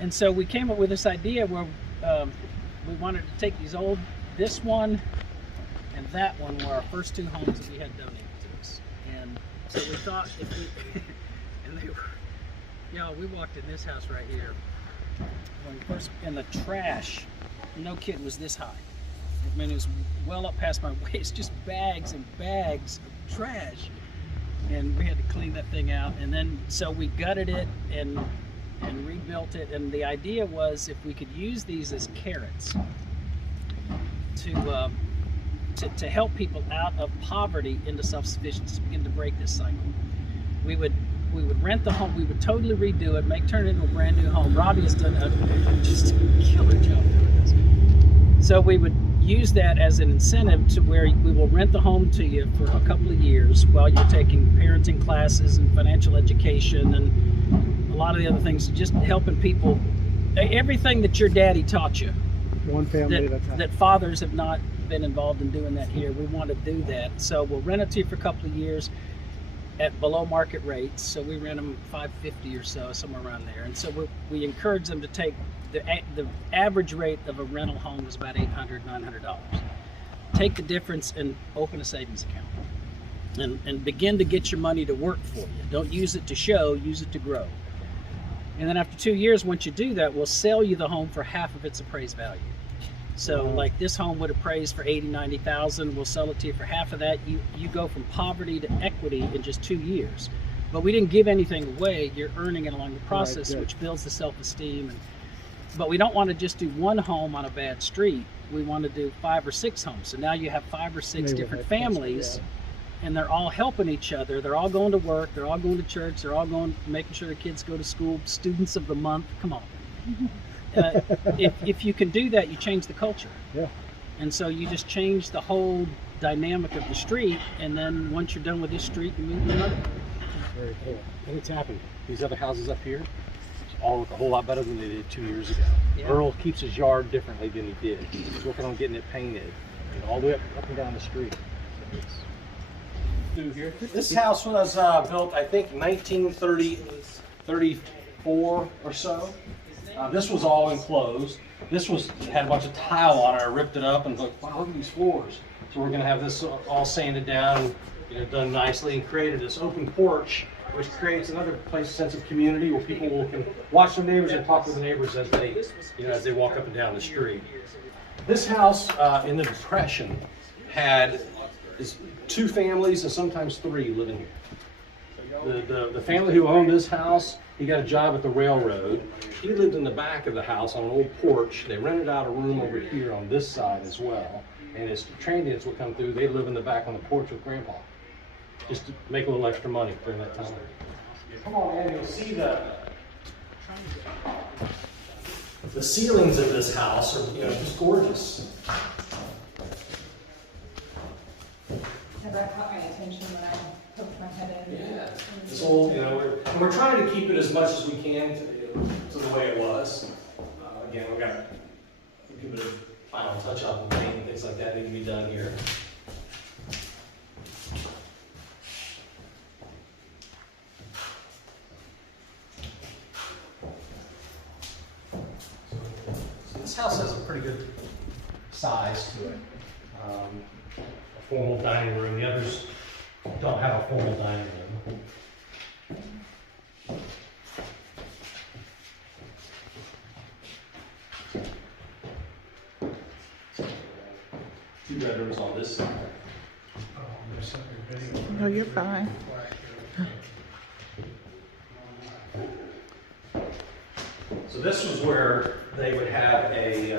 And so we came up with this idea where we wanted to take this one and that one were our first two homes that we had donated to us. And so we thought if we, and they were, we walked in this house right here. When we first, and the trash, no kidding, was this high. I mean, it was well up past my waist, just bags and bags of trash. And we had to clean that thing out. And then, so we gutted it and rebuilt it. And the idea was if we could use these as carrots to help people out of poverty into self-sufficiency, begin to break this cycle. We would rent the home, we would totally redo it, turn it into a brand new home. Robbie has done just a killer job doing this. So we would use that as an incentive to where we will rent the home to you for a couple of years while you're taking parenting classes and financial education and a lot of the other things, just helping people, everything that your daddy taught you. One family at a time. That fathers have not been involved in doing that here. We want to do that. So we'll rent it to you for a couple of years at below market rates. So we rent them $550 or so, somewhere around there. And so we encourage them to take the average rate of a rental home is about $800, $900. Take the difference and open a savings account and begin to get your money to work for you. Don't use it to show, use it to grow. And then after 2 years, once you do that, we'll sell you the home for half of its appraised value. So like this home would appraise for $80,000, $90,000. We'll sell it to you for half of that. You go from poverty to equity in just 2 years. But we didn't give anything away. You're earning it along the process, right, which builds the self-esteem. But we don't want to just do one home on a bad street. We want to do 5 or 6 homes. So now you have 5 or 6 different families, and they're all helping each other. They're all going to work. They're all going to church. They're all making sure the kids go to school. Students of the month. Come on. If you can do that, you change the culture. Yeah. And so you just change the whole dynamic of the street, and then once you're done with this street, you move to another. Very cool. And it's happened. These other houses up here, all look a whole lot better than they did 2 years ago. Yeah. Earl keeps his yard differently than he did. He's working on getting it painted, all the way up and down the street. Through here. This house was built, I think, 1934 or so. This was all enclosed. This had a bunch of tile on it. I ripped it up and thought, wow, look at these floors. So we're going to have this all sanded down and done nicely, and created this open porch, which creates another sense of community where people can watch their neighbors and talk with the neighbors as they walk up and down the street. This house in the Depression had 2 families and sometimes 3 living here. The family who owned this house, he got a job at the railroad. He lived in the back of the house on an old porch. They rented out a room over here on this side as well. And as transients would come through, they'd live in the back on the porch with Grandpa, just to make a little extra money during that time. Come on, man, you'll see the ceilings of this house are just gorgeous. That caught my attention when I poked my head in. Yeah, this whole, we're trying to keep it as much as we can to the way it was. Again, we've got a bit of final touch up and paint and things like that need to be done here. So this house has a pretty good size to it. A formal dining room. The others don't have a formal dining room. 2 bedrooms on this side. No, you're fine. So this was where they would have they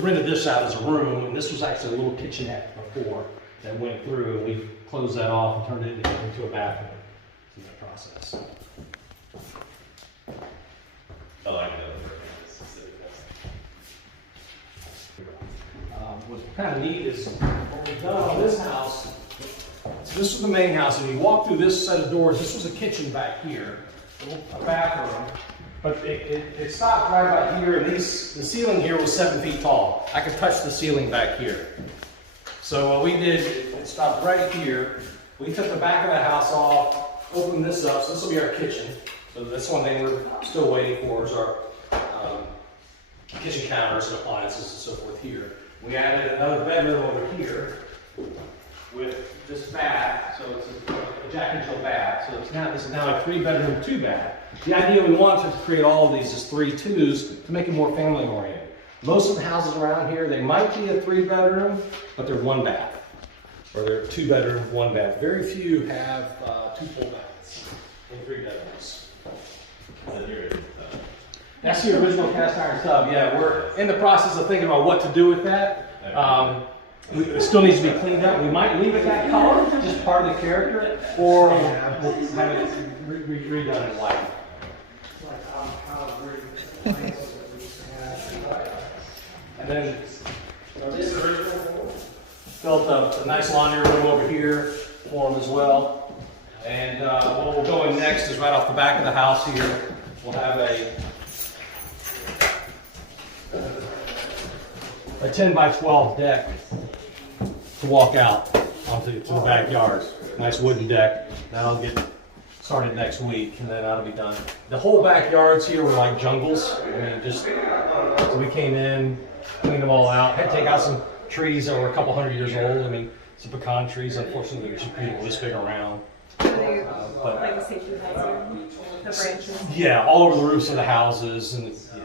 rented this out as a room, and this was actually a little kitchenette before that went through, and we closed that off and turned it into a bathroom in that process. I like it. What's kind of neat is what we've done on this house. So this was the main house, and you walk through this set of doors. This was a kitchen back here, a bathroom, but it stopped right about here, and the ceiling here was 7 feet tall. I could touch the ceiling back here. So what we did, it stopped right here. We took the back of the house off, opened this up. So this will be our kitchen. So that's one thing we're still waiting for is our kitchen counters and appliances and so forth here. We added another bedroom over here with this bath, so it's a Jack and Jill bath. So this is now a 3-bedroom, 2-bath. The idea we wanted to create all of these is 3-2s to make it more family oriented. Most of the houses around here, they might be a 3-bedroom, but they're 1-bath. Or they're 2-bedroom, 1-bath. Very few have 2 full baths in 3 bedrooms. That's the original cast iron tub. Yeah, we're in the process of thinking about what to do with that. It still needs to be cleaned up. We might leave it that color, just part of the character, or we'll have it redone in white. And then built a nice laundry room over here for them as well. And what we'll go in next is right off the back of the house here. We'll have a 10 by 12 deck to walk out onto the backyard. Nice wooden deck. That'll get started next week, and then that'll be done. The whole backyards here were like jungles. I mean, just so we came in, cleaned them all out. Had to take out some trees that were a couple hundred years old. I mean, some pecan trees. Unfortunately, there's people this big around. Like a safety hazard, the branches. Yeah, all over the roofs of the houses, and yeah,